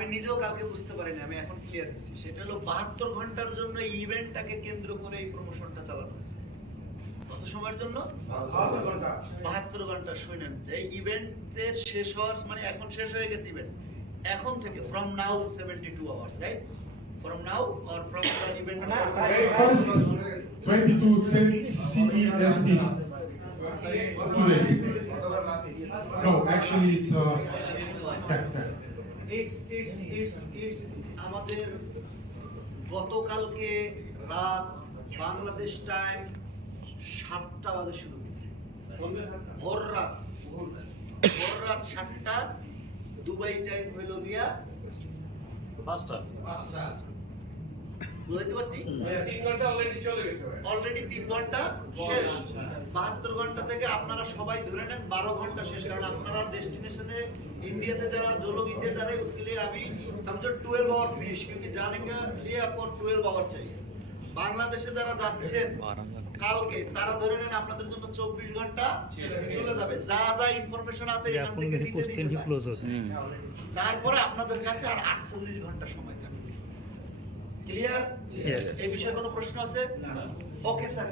আমি নিজেও কালকে বুঝতে পারিনি, আমি এখন ক্লিয়ার হয়েছি। সেটা হলো 72 ঘন্টার জন্য এই ইভেন্টটাকে কেন্দ্র করে এই প্রমোশনটা চালানো হয়েছে। কত সময়ের জন্য? 72 ঘন্টা। শুনেন, এই ইভেন্টের শেষ হওয়ার মানে এখন শেষ হয়ে গেছে ইভেন্ট, এখন থেকে from now 72 hours, right? From now or from the event 22 CEST. 2 days. No, actually it's It's আমাদের গতকালকে রাত বাংলাদেশ টাইম 7টা বাজে শুরু হয়েছে, ভোর রাত 7টা। দুবাই টাইম হইল গিয়া 5টা। বুঝতে পারছি? 3 ঘন্টা অলরেডি চলে গেছে। অলরেডি 3 ঘন্টা শেষ। 72 ঘন্টা থেকে আপনারা সবাই ধরে নেন 12 ঘন্টা শেষ, কারণ আপনারা ডেস্টিনেশনে इंडिया जरा जो लोग इंडिया जा रहे हैं उसके लिए अभी समझो 12 आवर फिनिश, क्योंकि जाने के लिए आपको 12 आवर चाहिए। বাংলাদেশে যারা যাচ্ছেন কালকে তারা ধরে নেন আপনাদের জন্য 24 ঘন্টা চলে যাবে। যা যা ইনফরমেশন আছে এখান থেকে দিতে তারপরে আপনাদের কাছে আর 48 ঘন্টা সময় থাকবে। ক্লিয়ার? এই বিষয়ে কোনো প্রশ্ন আছে? Okay sir.